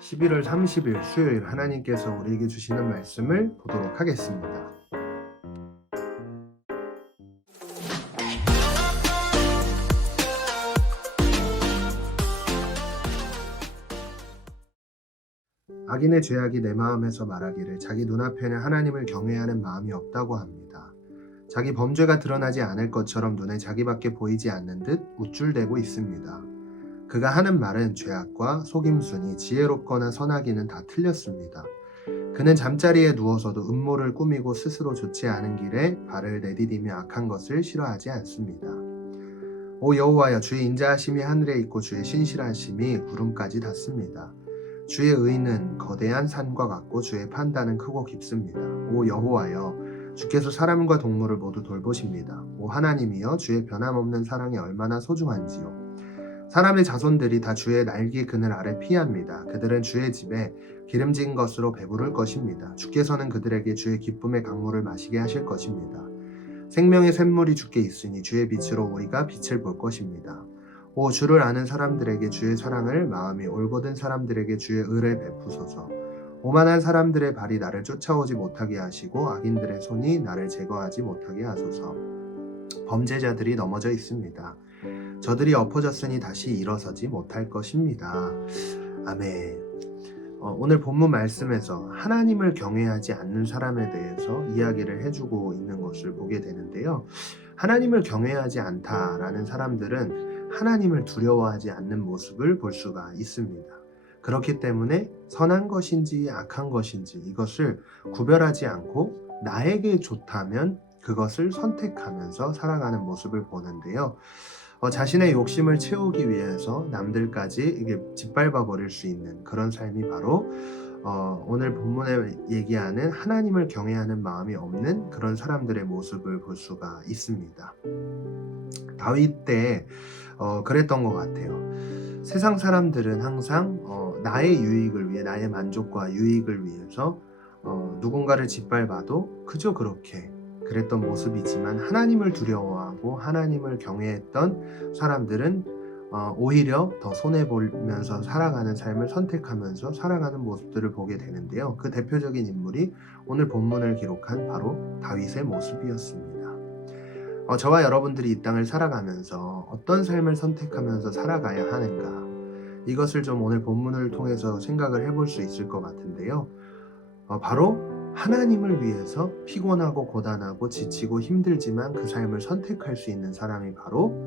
11월 30일 수요일 하나님께서 우리에게 주시는 말씀을 보도록 하겠습니다. 악인의 죄악이 내 마음에서 말하기를 자기 눈앞에는 하나님을 경외하는 마음이 없다고 합니다. 자기 범죄가 드러나지 않을 것처럼 눈에 자기밖에 보이지 않는 듯 우쭐대고 있습니다. 그가 하는 말은 죄악과 속임수니 지혜롭거나 선하기는 다 틀렸습니다. 그는 잠자리에 누워서도 음모를 꾸미고 스스로 좋지 않은 길에 발을 내디디며 악한 것을 싫어하지 않습니다. 오 여호와여, 주의 인자하심이 하늘에 있고 주의 신실하심이 구름까지 닿습니다. 주의 의는 거대한 산과 같고 주의 판단은 크고 깊습니다. 오 여호와여, 주께서 사람과 동물을 모두 돌보십니다. 오 하나님이여, 주의 변함없는 사랑이 얼마나 소중한지요. 사람의 자손들이 다 주의 날개 그늘 아래 피합니다. 그들은 주의 집에 기름진 것으로 배부를 것입니다. 주께서는 그들에게 주의 기쁨의 강물을 마시게 하실 것입니다. 생명의 샘물이 주께 있으니 주의 빛으로 우리가 빛을 볼 것입니다. 오 주를 아는 사람들에게 주의 사랑을, 마음이 올곧은 사람들에게 주의 의를 베푸소서. 오만한 사람들의 발이 나를 쫓아오지 못하게 하시고 악인들의 손이 나를 제거하지 못하게 하소서. 범죄자들이 넘어져 있습니다. 저들이 엎어졌으니 다시 일어서지 못할 것입니다. 아멘. 오늘 본문 말씀에서 하나님을 경외하지 않는 사람에 대해서 이야기를 해주고 있는 것을 보게 되는데요. 하나님을 경외하지 않다라는 사람들은 하나님을 두려워하지 않는 모습을 볼 수가 있습니다. 그렇기 때문에 선한 것인지 악한 것인지 이것을 구별하지 않고 나에게 좋다면 그것을 선택하면서 살아가는 모습을 보는데요. 자신의 욕심을 채우기 위해서 남들까지 이게 짓밟아 버릴 수 있는 그런 삶이 바로 오늘 본문에 얘기하는 하나님을 경외하는 마음이 없는 그런 사람들의 모습을 볼 수가 있습니다. 다윗 때 그랬던 것 같아요. 세상 사람들은 항상 나의 유익을 위해, 나의 만족과 유익을 위해서 누군가를 짓밟아도 그저 그렇게 그랬던 모습이지만, 하나님을 두려워하고 하나님을 경외했던 사람들은 오히려 더 손해보면서 살아가는 삶을 선택하면서 살아가는 모습들을 보게 되는데요. 그 대표적인 인물이 오늘 본문을 기록한 바로 다윗의 모습이었습니다. 저와 여러분들이 이 땅을 살아가면서 어떤 삶을 선택하면서 살아가야 하는가, 이것을 좀 오늘 본문을 통해서 생각을 해볼 수 있을 것 같은데요. 바로 하나님을 위해서 피곤하고 고단하고 지치고 힘들지만 그 삶을 선택할 수 있는 사람이 바로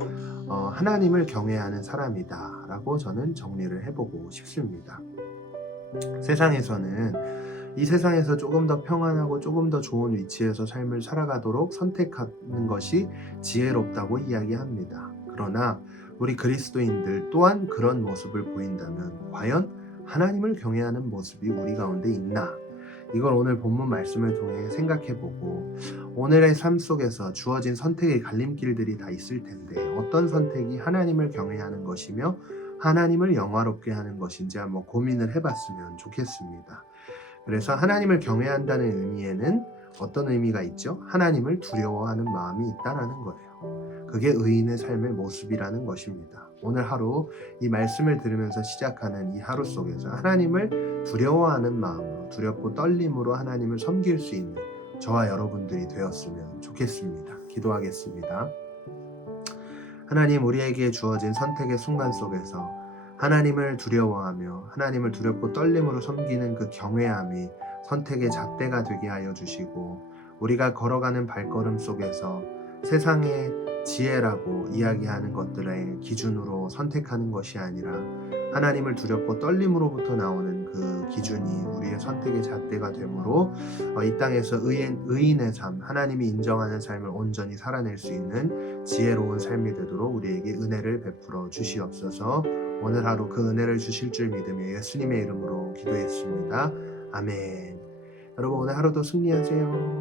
하나님을 경외하는 사람이다 라고 저는 정리를 해보고 싶습니다. 이 세상에서 조금 더 평안하고 조금 더 좋은 위치에서 삶을 살아가도록 선택하는 것이 지혜롭다고 이야기합니다. 그러나 우리 그리스도인들 또한 그런 모습을 보인다면 과연 하나님을 경외하는 모습이 우리 가운데 있나? 이걸 오늘 본문 말씀을 통해 생각해보고, 오늘의 삶 속에서 주어진 선택의 갈림길들이 다 있을 텐데 어떤 선택이 하나님을 경외하는 것이며 하나님을 영화롭게 하는 것인지 한번 고민을 해봤으면 좋겠습니다. 그래서 하나님을 경외한다는 의미에는 어떤 의미가 있죠? 하나님을 두려워하는 마음이 있다라는 거예요. 그게 의인의 삶의 모습이라는 것입니다. 오늘 하루 이 말씀을 들으면서 시작하는 이 하루 속에서 하나님을 두려워하는 마음으로, 두렵고 떨림으로 하나님을 섬길 수 있는 저와 여러분들이 되었으면 좋겠습니다. 기도하겠습니다. 하나님, 우리에게 주어진 선택의 순간 속에서 하나님을 두려워하며 하나님을 두렵고 떨림으로 섬기는 그 경외함이 선택의 잣대가 되게 하여 주시고, 우리가 걸어가는 발걸음 속에서 세상의 지혜라고 이야기하는 것들의 기준으로 선택하는 것이 아니라 하나님을 두렵고 떨림으로부터 나오는 그 기준이 우리의 선택의 잣대가 되므로 이 땅에서 의인의 삶, 하나님이 인정하는 삶을 온전히 살아낼 수 있는 지혜로운 삶이 되도록 우리에게 은혜를 베풀어 주시옵소서. 오늘 하루 그 은혜를 주실 줄 믿으며 예수님의 이름으로 기도했습니다. 아멘. 여러분, 오늘 하루도 승리하세요.